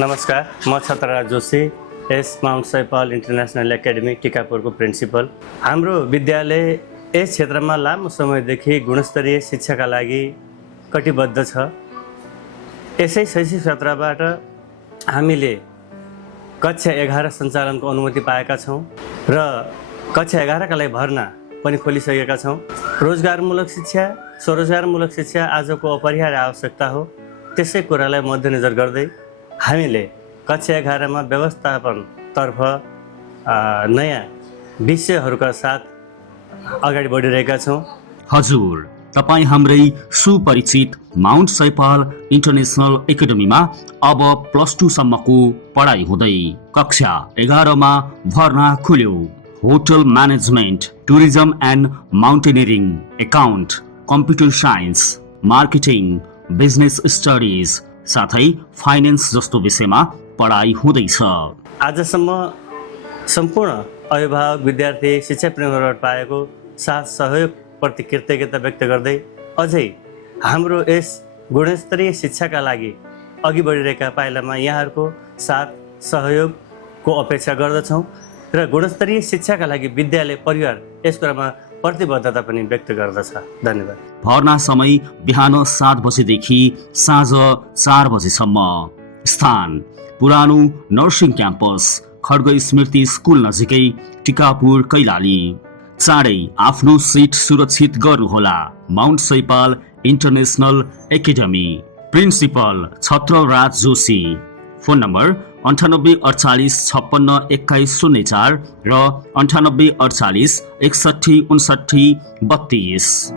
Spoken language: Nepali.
नमस्कार, म छत्रराज जोशी, एस माउन्ट सैपाल इन्टरनेसनल एकाडेमी टिकापुरको प्रिन्सिपल। हाम्रो विद्यालय यस क्षेत्रमा लामो समयदेखि गुणस्तरीय शिक्षाका लागि कटिबद्ध छ। यसै शैक्षिक क्षेत्रबाट हामीले कक्षा 11 सञ्चालनको अनुमति पाएका छौँ र कक्षा 11 का लागि भर्ना पनि खोलिसकेका छौँ। रोजगारमूलक शिक्षा, स्वरोजगारमूलक शिक्षा आजको अपरिहार्य आवश्यकता हो। त्यसै कुरालाई मध्यनजर गर्दै हामीले कक्षा 11 मा व्यवस्थापनतर्फ नयाँ विषयहरूका साथ अगाडि बढिरहेका छौँ। हजुर, तपाईँ हाम्रै सुपरिचित माउन्ट सैपाल इन्टरनेसनल एकाडेमीमा अब +2 सम्मको पढाइ हुँदै कक्षा 11 मा भर्ना खुल्यो। Hotel management, tourism and mountaineering, account, computer science, marketing, business studies साथै फाइनेन्स जस्तो विषयमा पढाइ हुँदैछ। आजसम्म सम्पूर्ण अभिभावक, विद्यार्थी, शिक्षा प्रेमीबाट पाएको साथ सहयोगप्रति कृतज्ञता व्यक्त गर्दै अझै हाम्रो यस गुणस्तरीय शिक्षाका लागि अघि बढिरहेका पाइलामा यहाँहरूको साथ सहयोगको अपेक्षा गर्दछौँ र गुणस्तरीय शिक्षाका लागि विद्यालय परिवार यस कुरामा प्रतिबद्धता पनि व्यक्त गर्दछ। धन्यवाद। भर्ना समय बिहान 7 बजेदेखि साँझ 4 बजेसम्म। स्थान पुरानो नर्सिङ क्याम्पस, खड्ग स्मृति स्कुल नजिकै, टिकापुर, कैलाली। चाँडै आफ्नो सिट सुरक्षित गर्नुहोला। Mount Saipal International Academy. Principal Chhatraraj Joshi. Phone number 9848562104 र 9848615932।